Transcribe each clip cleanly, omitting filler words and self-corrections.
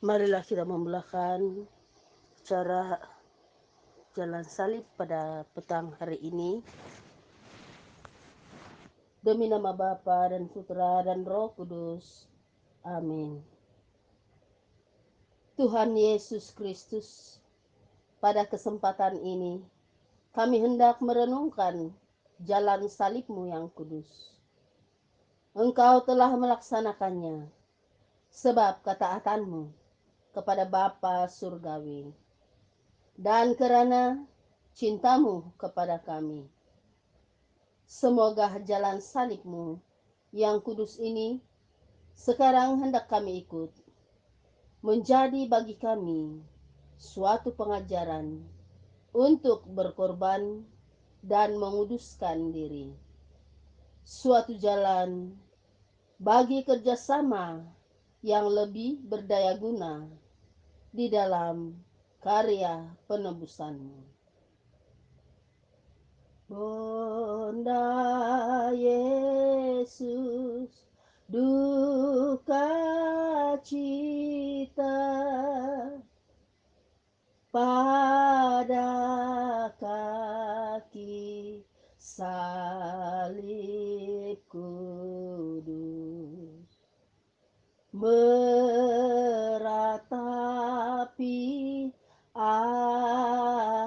Marilah kita membelahkan cara jalan salib pada petang hari ini. Demi nama Bapa dan Putra dan Roh Kudus. Amin. Tuhan Yesus Kristus, pada kesempatan ini kami hendak merenungkan jalan salib-Mu yang kudus. Engkau telah melaksanakannya sebab ketaatanmu kepada Bapa Surgawi dan karena cintamu kepada kami. Semoga jalan salib-Mu yang kudus ini sekarang hendak kami ikut, menjadi bagi kami suatu pengajaran untuk berkorban dan menguduskan diri. Suatu jalan bagi kerjasama yang lebih berdaya guna di dalam karya penebusan-Mu. Bonda Yesus, duka cita pada kaki salib kudus, meratapi anaknya.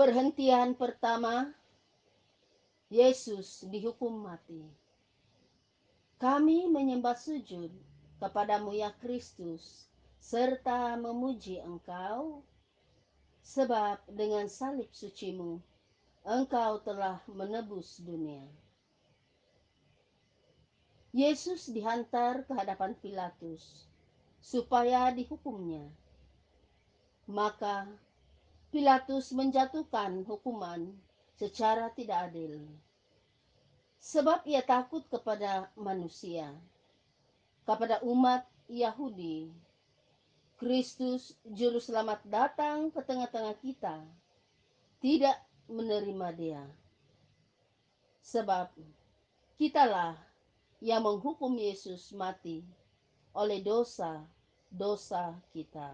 Perhentian pertama, Yesus dihukum mati. Kami menyembah sujud kepadamu ya Kristus, serta memuji Engkau, sebab dengan salib suci-Mu, Engkau telah menebus dunia. Yesus dihantar ke hadapan Pilatus, supaya dihukumnya. Maka Pilatus menjatuhkan hukuman secara tidak adil, sebab ia takut kepada manusia, kepada umat Yahudi. Kristus Juru Selamat datang ke tengah-tengah kita, tidak menerima Dia, sebab kitalah yang menghukum Yesus mati oleh dosa-dosa kita.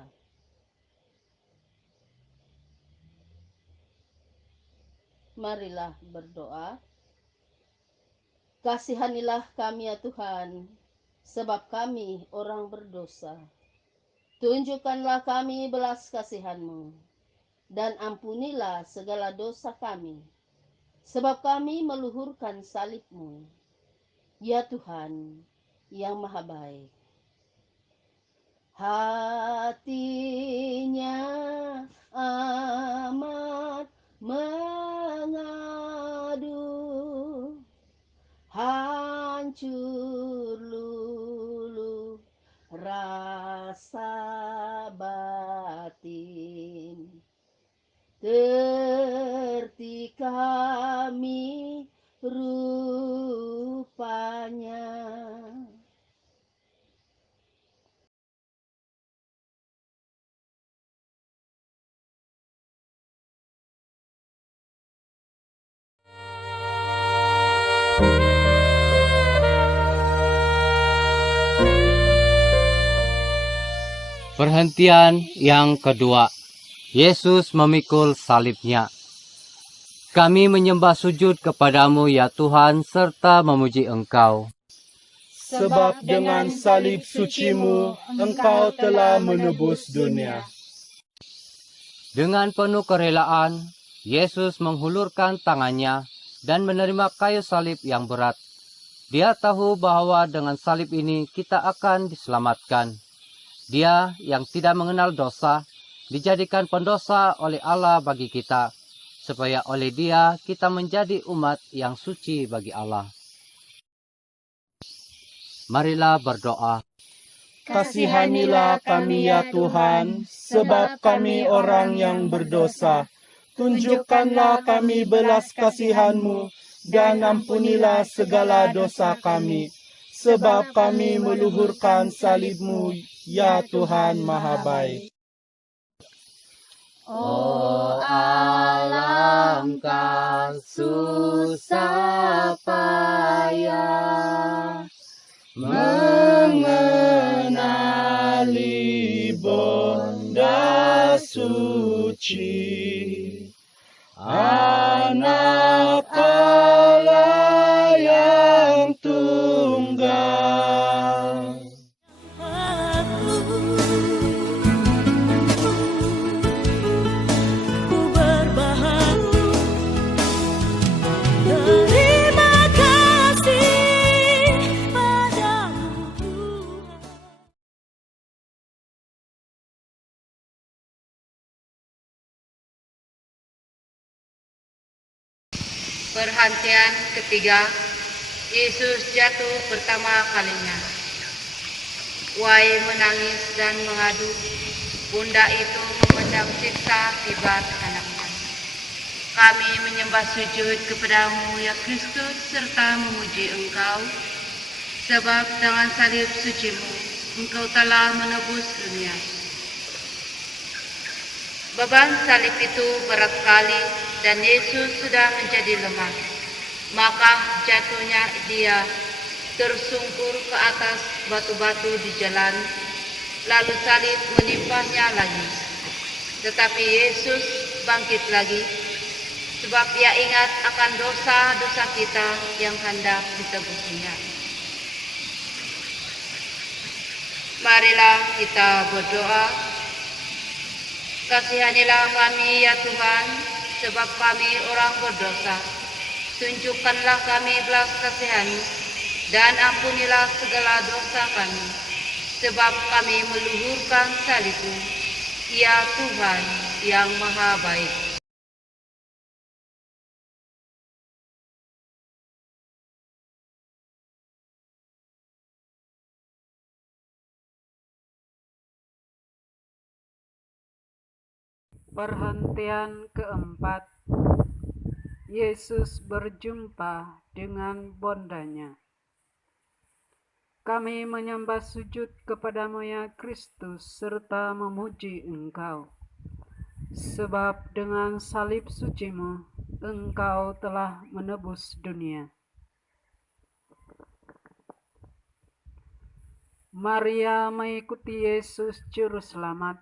Marilah berdoa. Kasihanilah kami ya Tuhan, sebab kami orang berdosa. Tunjukkanlah kami belas kasihan-Mu, dan ampunilah segala dosa kami, sebab kami meluhurkan salib-Mu, ya Tuhan yang maha baik. Hatinya amat mengadu, hancur luluh rasa batin, terti kami rupanya. Perhentian yang kedua, Yesus memikul salibnya. Kami menyembah sujud kepadamu ya Tuhan serta memuji Engkau. Sebab dengan salib suci-Mu, Engkau telah menebus dunia. Dengan penuh kerelaan, Yesus menghulurkan tangannya dan menerima kayu salib yang berat. Dia tahu bahwa dengan salib ini kita akan diselamatkan. Dia yang tidak mengenal dosa, dijadikan pendosa oleh Allah bagi kita, supaya oleh Dia kita menjadi umat yang suci bagi Allah. Marilah berdoa. Kasihanilah kami ya Tuhan, sebab kami orang yang berdosa. Tunjukkanlah kami belas kasihan-Mu, dan ampunilah segala dosa kami, sebab kami meluhurkan salib-Mu, ya Tuhan Maha Baik. Oh, alangkah susah payah Mengenali Bonda Suci, Anak Allah yang tunggal. Ku berbahagia, terima kasih padamu Tuhan. Perhentian ketiga, Yesus jatuh pertama kalinya. Wai menangis dan mengadu, bunda itu memandang siksa akibat anaknya. Kami menyembah sujud kepadamu ya Kristus serta memuji Engkau, sebab dengan salib suci-Mu Engkau telah menebus dunia. Beban salib itu berat sekali dan Yesus sudah menjadi lemah. Maka jatuhnya dia tersungkur ke atas batu-batu di jalan, lalu salib menimpanya lagi. Tetapi Yesus bangkit lagi, sebab ia ingat akan dosa-dosa kita yang hendak ditebusnya. Marilah kita berdoa. Kasihanilah kami ya Tuhan, sebab kami orang berdosa. Tunjukkanlah kami belas kasihan-Mu, dan ampunilah segala dosa kami, sebab kami meluhurkan salib-Mu, ya Tuhan yang Maha Baik. Perhentian keempat, Yesus berjumpa dengan bondanya. Kami menyembah sujud kepadamu ya Kristus serta memuji Engkau, sebab dengan salib suci-Mu Engkau telah menebus dunia. Maria mengikuti Yesus Juru Selamat.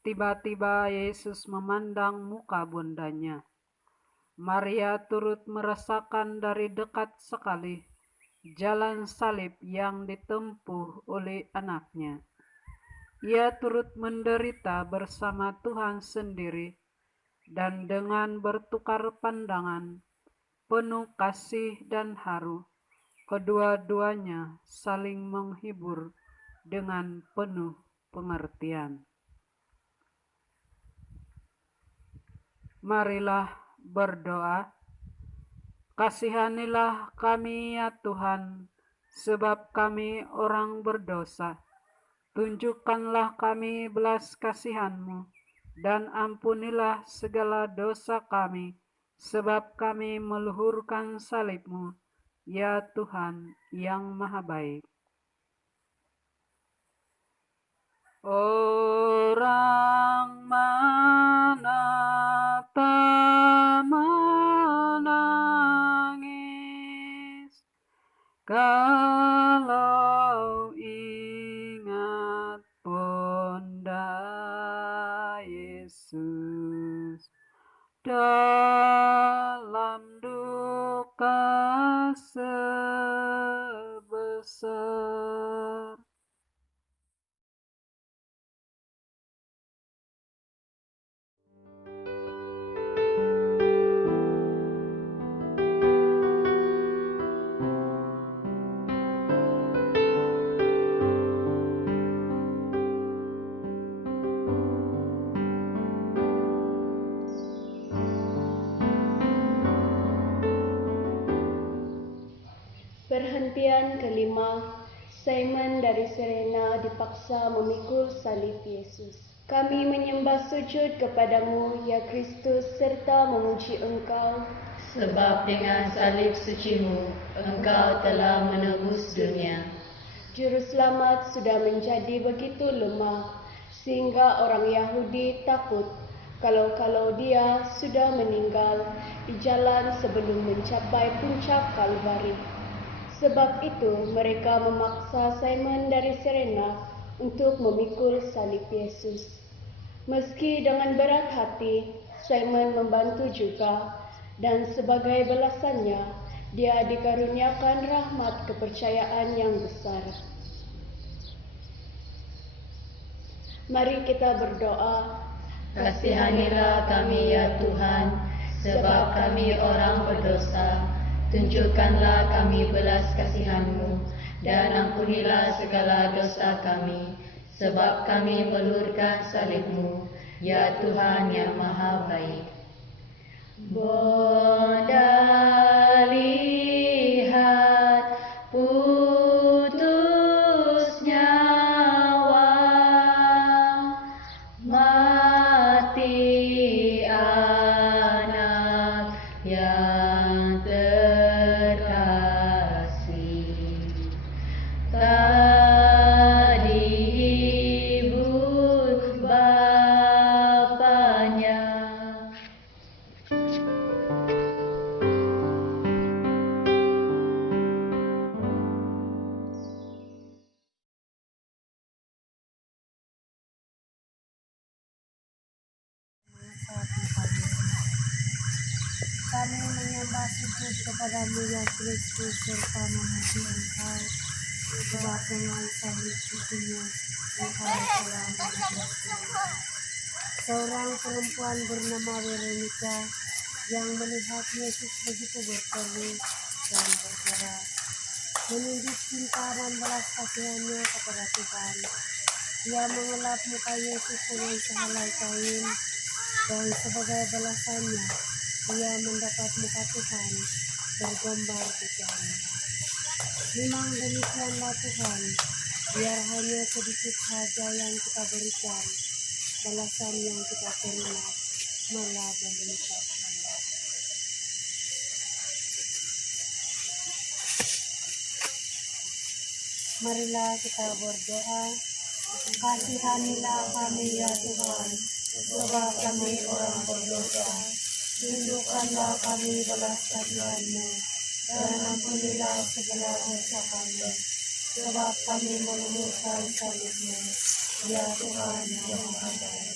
Tiba-tiba Yesus memandang muka bundanya. Maria turut merasakan dari dekat sekali jalan salib yang ditempuh oleh anaknya. Ia turut menderita bersama Tuhan sendiri, dan dengan bertukar pandangan penuh kasih dan haru, kedua-duanya saling menghibur dengan penuh pengertian. Marilah berdoa. Kasihanilah kami ya Tuhan, sebab kami orang berdosa. Tunjukkanlah kami belas kasihan-Mu, dan ampunilah segala dosa kami, sebab kami meluhurkan salib-Mu, ya Tuhan yang Maha Baik. Orang mana tak menangis kalau ingat Bunda Yesus dalam duka sebesar. Perhentian kelima, Simon dari Sirena dipaksa memikul salib Yesus. Kami menyembah sujud kepadamu, ya Kristus, serta memuji Engkau, Sebab dengan salib sucimu, Engkau telah menebus dunia. Juru selamat sudah menjadi begitu lemah, sehingga orang Yahudi takut kalau dia sudah meninggal di jalan sebelum mencapai puncak Kalvari. Sebab itu mereka memaksa Simon dari Sirena untuk memikul salib Yesus. Meski dengan berat hati, Simon membantu juga, dan sebagai balasannya, dia dikaruniakan rahmat kepercayaan yang besar. Mari kita berdoa. Kasihanilah kami ya Tuhan, sebab kami orang berdosa. Tunjukkanlah kami belas kasihan-Mu, dan ampunilah segala dosa kami, sebab kami melurkan salib-Mu, ya Tuhan yang Maha Baik. Bonda lihat putus nyawa, mati anak yang terkasih. Tadi ibu bapanya. Kami menyembah sujud kepadamu ya Kristus, serta memuji Engkau, sebab dengan salib sucimu Engkau telah menebus dunia. Seorang perempuan bernama Veronica yang melihat Yesus begitu berperlu dan bergerak menunjuk cinta dan belas kasihannya kepada Tuhan. Ia mengelap muka Yesus dengan sehelai kain, dan sebagai balasannya ia mendapat muka Tuhan bergambar di jarinya. Memang demikianlah Tuhan, biar hanya sedikit saja yang kita berikan, balasan yang kita terima malah berlipat ganda. Marilah kita berdoa. Kasihanilah kami ya Tuhan, sebab kami orang berdosa. Tunjukkanlah kami belas kasihan-Mu, dan ampunilah segala dosa kami, sebab kami meluluhkan salib-Mu, ya Tuhan yang Maha Baik.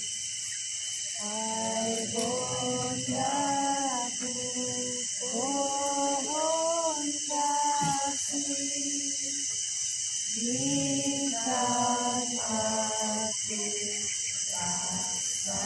Hai bondaku, pohon kasih, berikan aku rasa.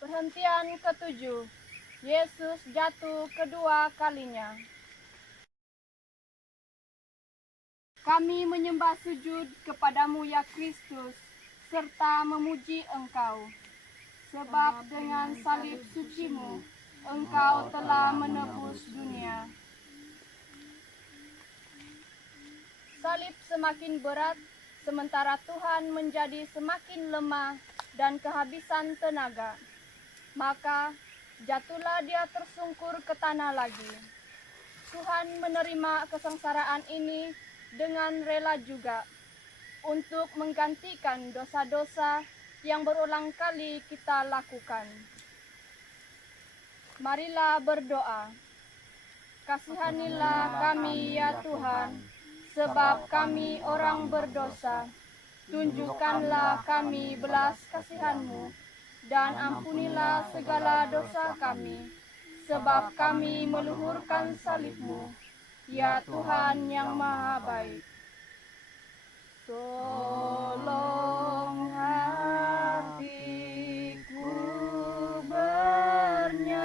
Perhentian ke-7. Yesus jatuh kedua kalinya. Kami menyembah sujud kepadamu ya Kristus, serta memuji Engkau. Sebab dengan salib sucimu, Engkau telah menebus dunia. Salib semakin berat, sementara Tuhan menjadi semakin lemah dan kehabisan tenaga. Maka jatuhlah dia tersungkur ke tanah lagi. Tuhan menerima kesengsaraan ini dengan rela juga, untuk menggantikan dosa-dosa yang berulang kali kita lakukan. Marilah berdoa. Kasihanilah kami ya Tuhan, sebab kami orang berdosa. Tunjukkanlah kami belas kasihan-Mu, dan ampunilah segala dosa kami, sebab kami meluhurkan salib-Mu, ya Tuhan yang Maha Baik. Tolong hatiku bernyala,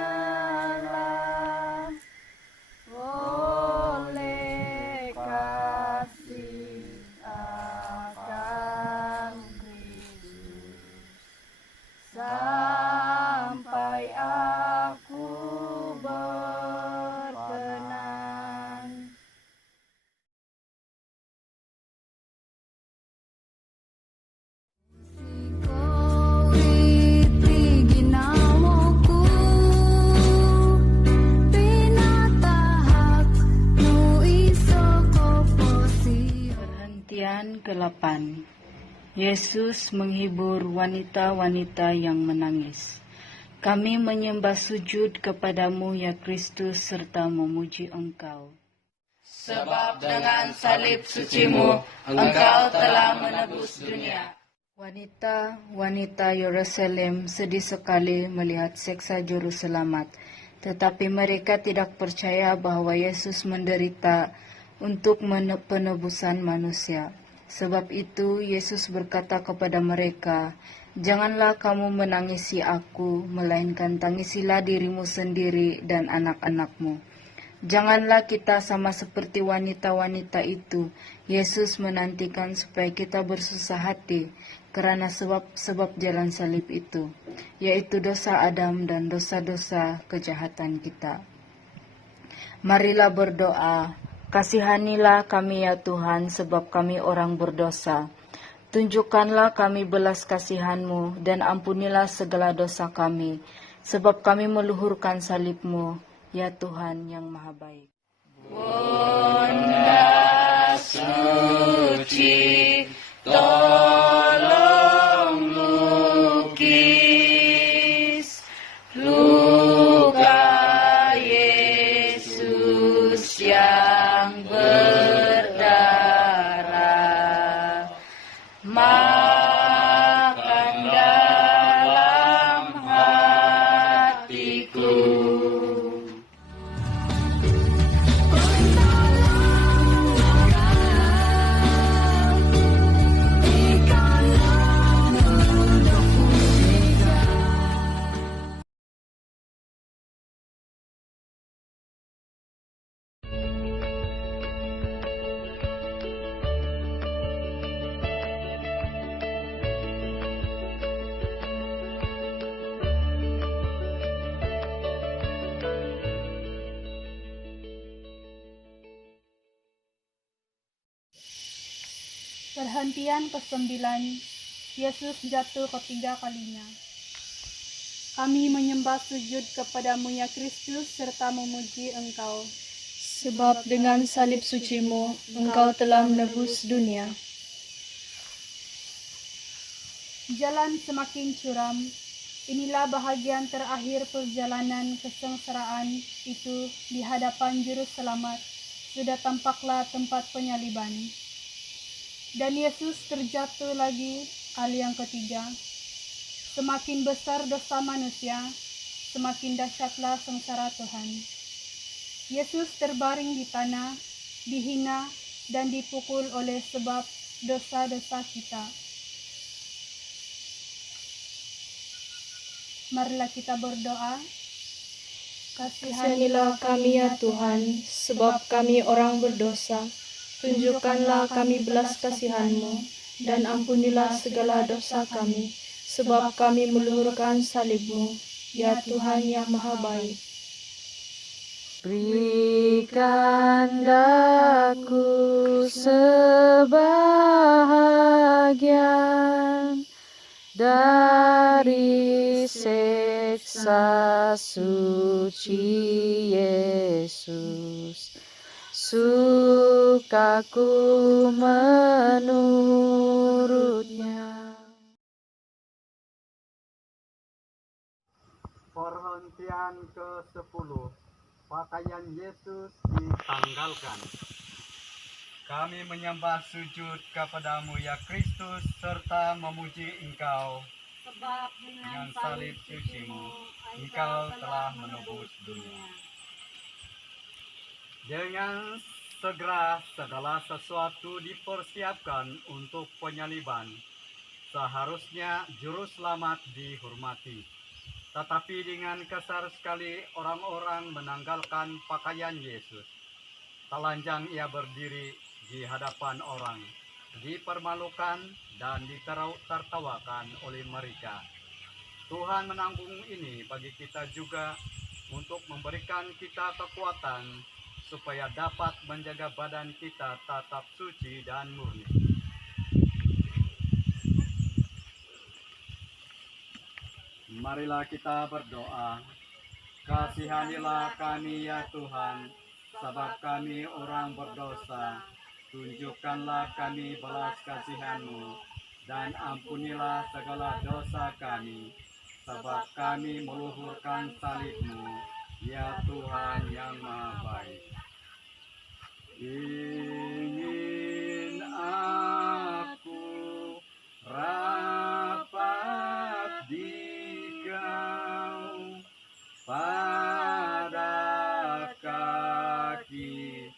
Bagian ke-8. Yesus menghibur wanita-wanita yang menangis. Kami menyembah sujud kepadamu ya Kristus serta memuji Engkau. Sebab dengan salib sucimu, Engkau telah menebus dunia. Wanita-wanita Yerusalem sedih sekali melihat siksa juru selamat, tetapi mereka tidak percaya bahwa Yesus menderita untuk penebusan manusia. Sebab itu Yesus berkata kepada mereka, "Janganlah kamu menangisi aku, melainkan tangisilah dirimu sendiri dan anak-anakmu. Janganlah kita sama seperti wanita-wanita itu." Yesus menantikan supaya kita bersusah hati karena sebab jalan salib itu, yaitu dosa Adam dan dosa-dosa kejahatan kita. Marilah berdoa. Kasihanilah kami ya Tuhan, sebab kami orang berdosa. Tunjukkanlah kami belas kasihan-Mu dan ampunilah segala dosa kami, sebab kami meluhurkan salib-Mu, ya Tuhan yang Maha Baik. Bunda suci, tolong lukis luka Yesus yang berdarah, makan dalam hatiku. Perhentian ke-9, Yesus jatuh ketiga kalinya. Kami menyembah sujud kepadamu ya Kristus serta memuji Engkau. Sebab dengan salib sucimu, Engkau telah menebus dunia. Jalan semakin curam, inilah bahagian terakhir perjalanan kesengsaraan itu di hadapan Juru Selamat. Sudah tampaklah tempat penyaliban. Dan Yesus terjatuh lagi kali yang ketiga. Semakin besar dosa manusia, semakin dahsyatlah sengsara Tuhan. Yesus terbaring di tanah, dihina dan dipukul oleh sebab dosa-dosa kita. Marilah kita berdoa. Kasihanilah kami ya Tuhan, sebab kami orang berdosa. Tunjukkanlah kami belas kasihan-Mu, dan ampunilah segala dosa kami, sebab kami meluhurkan salib-Mu, ya Tuhan yang Maha Baik. Berikan daku sebahagian dari siksa suci Yesus. Sukaku menurutnya. Perhentian ke-10. Pakaian Yesus ditanggalkan. Kami menyembah sujud kepadamu ya Kristus serta memuji Engkau. Sebab dengan salib sucimu, Engkau telah menebus dunia. Dengan segera segala sesuatu dipersiapkan untuk penyaliban. Seharusnya juru selamat dihormati. Tetapi dengan kasar sekali orang-orang menanggalkan pakaian Yesus. Telanjang ia berdiri di hadapan orang, dipermalukan dan ditertawakan oleh mereka. Tuhan menanggung ini bagi kita juga untuk memberikan kita kekuatan supaya dapat menjaga badan kita tetap suci dan murni. Marilah kita berdoa. Kasihanilah kami ya Tuhan, sebab kami orang berdosa. tunjukkanlah kami belas kasihan-Mu, dan ampunilah segala dosa kami, sebab kami meluhurkan salib-Mu, ya Tuhan yang Maha Baik. Ingin aku rapat di Kau, pada kaki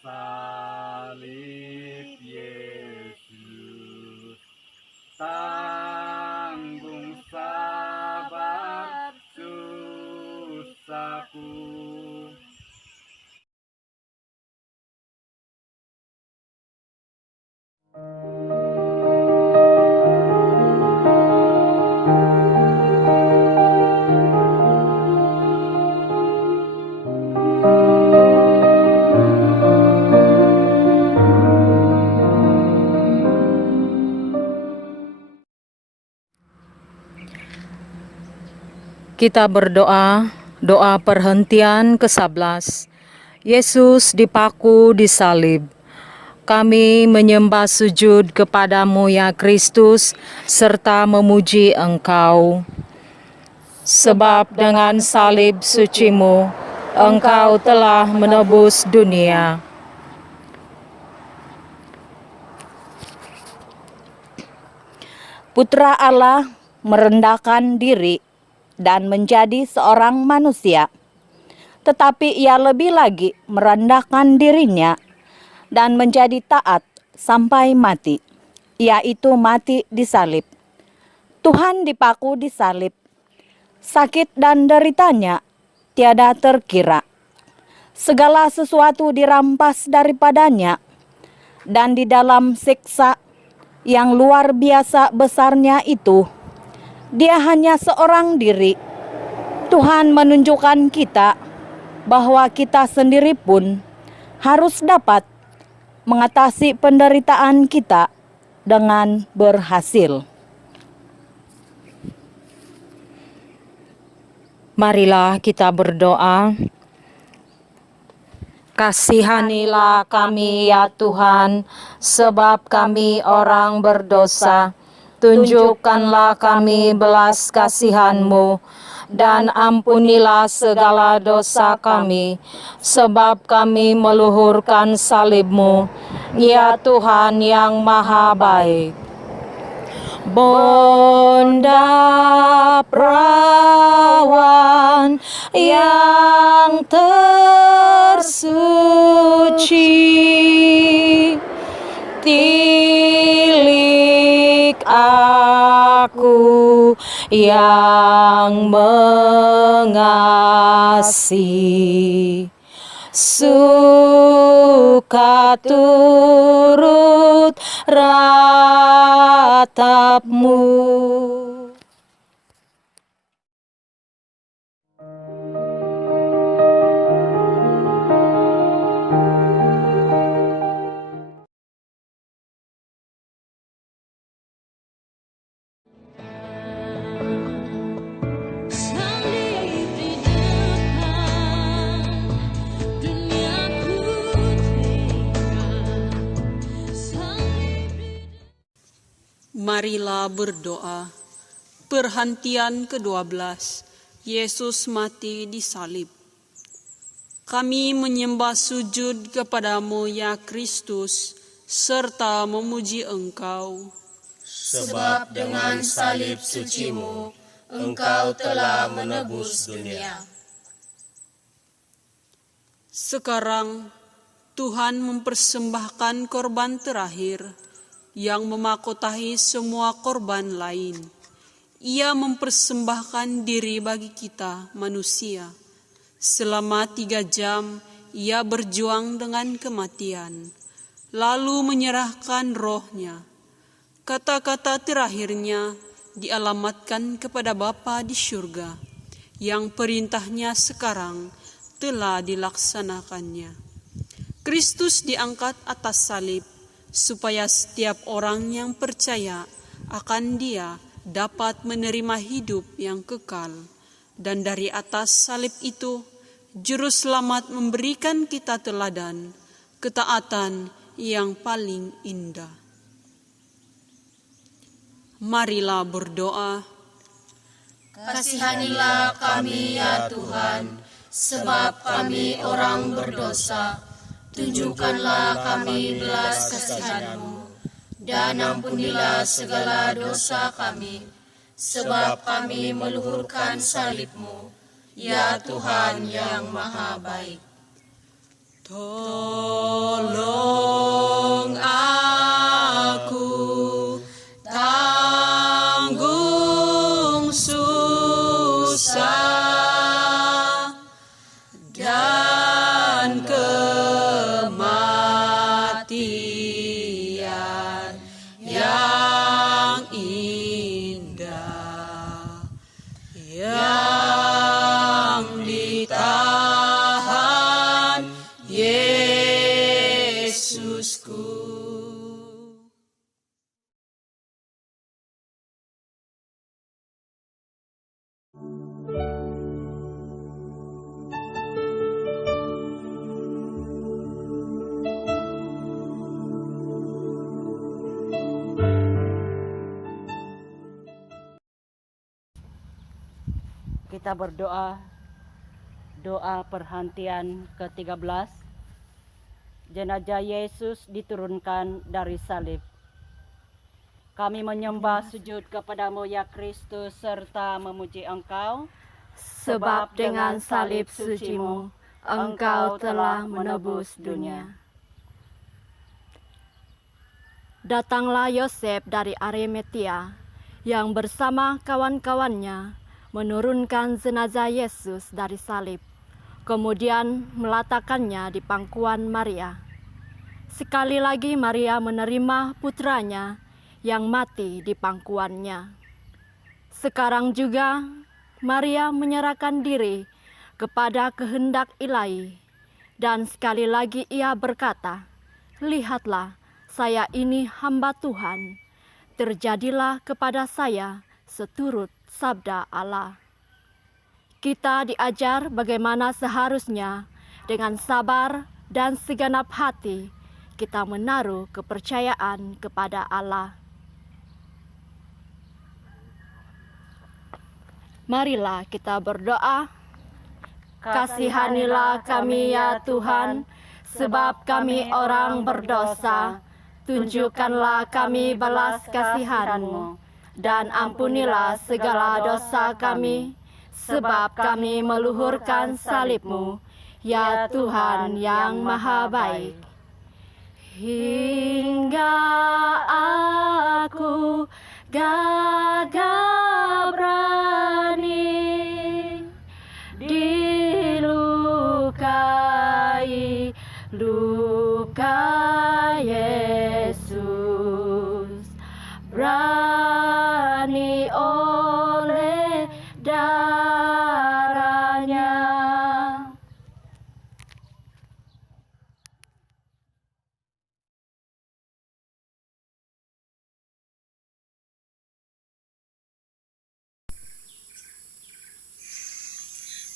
salib Yesus, tanggung sabar susahku. Kita berdoa, doa perhentian ke-11. Yesus dipaku di salib. Kami menyembah sujud kepadamu ya Kristus, serta memuji Engkau. Sebab dengan salib suci-Mu, Engkau telah menebus dunia. Putra Allah merendahkan diri dan menjadi seorang manusia. Tetapi ia lebih lagi merendahkan dirinya dan menjadi taat sampai mati, yaitu mati di salib. Tuhan dipaku di salib. Sakit dan deritanya tiada terkira. Segala sesuatu dirampas daripadanya, dan di dalam siksa yang luar biasa besarnya itu, Dia hanya seorang diri. Tuhan menunjukkan kita bahwa kita sendiri pun harus dapat mengatasi penderitaan kita dengan berhasil. Marilah kita berdoa. Kasihanilah kami ya Tuhan, sebab kami orang berdosa. Tunjukkanlah kami belas kasihan-Mu, dan ampunilah segala dosa kami, sebab kami meluhurkan salib-Mu, ya Tuhan yang Maha Baik. Bonda perawan yang tersuci, tilik aku yang mengasihi, suka turut ratap-Mu. Marilah berdoa. Perhentian ke-12. Yesus mati di salib. Kami menyembah sujud kepadamu ya Kristus, serta memuji Engkau. Sebab dengan salib suci-Mu, Engkau telah menebus dunia. Sekarang Tuhan mempersembahkan korban terakhir yang memakotahi semua korban lain. Ia mempersembahkan diri bagi kita manusia. Selama 3 jam ia berjuang dengan kematian, lalu menyerahkan rohnya. Kata-kata terakhirnya dialamatkan kepada Bapa di surga, yang perintahnya sekarang telah dilaksanakannya. Kristus diangkat atas salib, supaya setiap orang yang percaya akan Dia dapat menerima hidup yang kekal. Dan dari atas salib itu, Juru Selamat memberikan kita teladan, ketaatan yang paling indah. Marilah berdoa. Kasihanilah kami ya Tuhan, sebab kami orang berdosa. Tunjukkanlah kami belas kasihan-Mu, dan ampunilah segala dosa kami, sebab kami meluhurkan salib-Mu, ya Tuhan yang Maha Baik. Tolong aku tanggung susah dan kematian yang indah yang ditahan Yesusku. Kita berdoa, doa perhentian ke-13. Jenazah Yesus diturunkan dari salib. Kami menyembah sujud kepadamu ya Kristus serta memuji Engkau, Sebab dengan salib suci-Mu, Engkau telah menebus dunia. Datanglah Yosef dari Arimatia, yang bersama kawan-kawannya menurunkan jenazah Yesus dari salib, kemudian meletakkannya di pangkuan Maria. Sekali lagi Maria menerima putranya yang mati di pangkuannya. Sekarang juga Maria menyerahkan diri kepada kehendak Ilahi, dan sekali lagi ia berkata, "Lihatlah, saya ini hamba Tuhan, terjadilah kepada saya seturut sabda Allah." Kita diajar bagaimana seharusnya dengan sabar dan segenap hati kita menaruh kepercayaan kepada Allah. Marilah kita berdoa. Kasihanilah kami ya Tuhan, sebab kami orang berdosa. Tunjukkanlah kami belas kasihan-Mu, dan ampunilah segala dosa kami, sebab kami meluhurkan salib-Mu, ya Tuhan yang Maha Baik. Hingga aku gagah berani dilukai luka Yesus, berani oleh darahnya.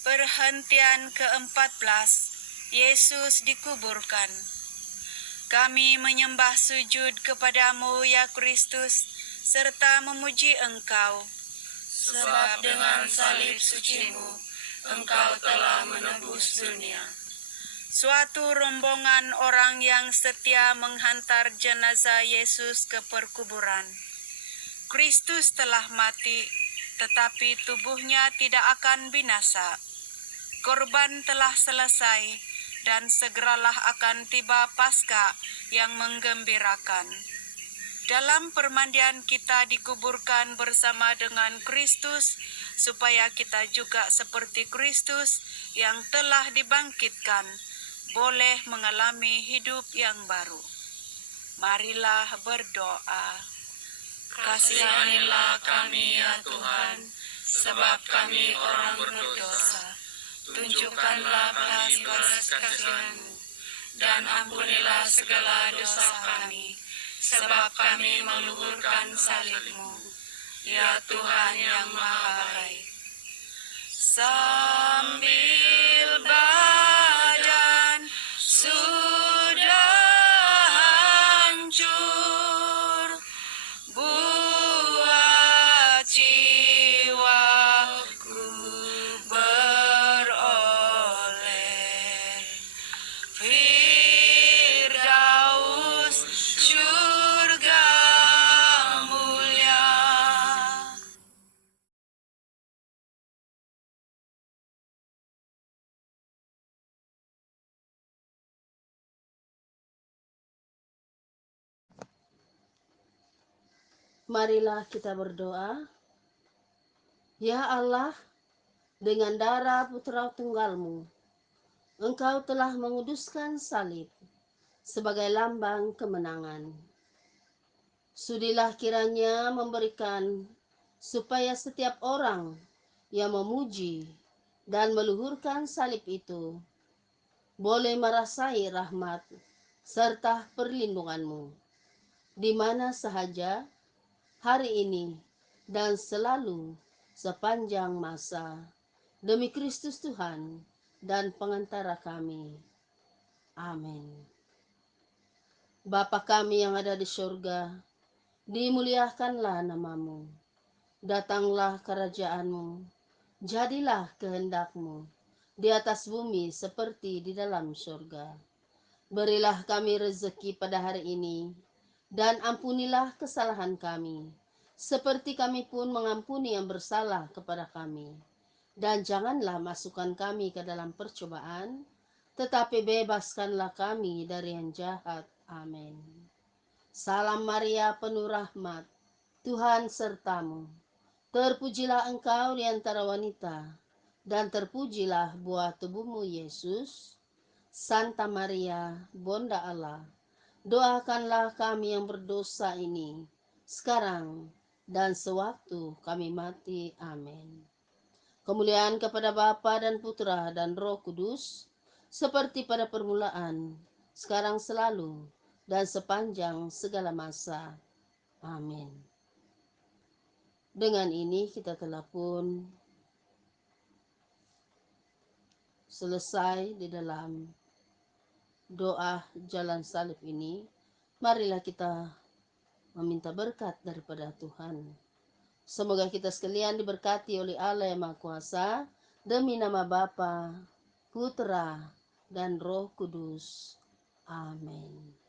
Perhentian ke-14, Yesus dikuburkan. Kami menyembah sujud kepadamu ya Kristus, serta memuji Engkau. Sebab dengan salib suci-Mu, Engkau telah menebus dunia. Suatu rombongan orang yang setia menghantar jenazah Yesus ke perkuburan. Kristus telah mati, tetapi tubuhnya tidak akan binasa. Korban telah selesai, dan segeralah akan tiba Paskah yang menggembirakan. Dalam permandian kita dikuburkan bersama dengan Kristus, supaya kita juga seperti Kristus yang telah dibangkitkan, boleh mengalami hidup yang baru. Marilah berdoa. Kasihanilah kami ya Tuhan, sebab kami orang berdosa. Tunjukkanlah belas kasihan-Mu, dan ampunilah segala dosa kami, sebab kami meluhurkan salib-Mu, ya Tuhan yang Maha Baik. Sambil badan sudah Marilah kita berdoa. Ya Allah, dengan darah Putra Tunggal-Mu, Engkau telah menguduskan salib sebagai lambang kemenangan. Sudilah kiranya memberikan supaya setiap orang yang memuji dan meluhurkan salib itu boleh merasai rahmat serta perlindungan-Mu di mana sahaja hari ini dan selalu sepanjang masa, demi Kristus Tuhan dan pengantara kami. Amin. Bapa kami yang ada di surga, dimuliakanlah nama-Mu. Datanglah kerajaan-Mu, jadilah kehendak-Mu di atas bumi seperti di dalam surga. Berilah kami rezeki pada hari ini, dan ampunilah kesalahan kami, seperti kami pun mengampuni yang bersalah kepada kami. Dan janganlah masukkan kami ke dalam percobaan, tetapi bebaskanlah kami dari yang jahat. Amin. Salam Maria, penuh rahmat, Tuhan sertamu. Terpujilah engkau di antara wanita, dan terpujilah buah tubuhmu Yesus. Santa Maria, Bunda Allah, doakanlah kami yang berdosa ini, sekarang dan sewaktu kami mati. Amin. Kemuliaan kepada Bapa dan Putra dan Roh Kudus, seperti pada permulaan, sekarang selalu, dan sepanjang segala masa. Amin. Dengan ini kita telah pun selesai di dalam doa jalan salib ini. Marilah kita meminta berkat daripada Tuhan. Semoga kita sekalian diberkati oleh Allah yang Maha Kuasa, demi nama Bapa, Putra, dan Roh Kudus. Amin.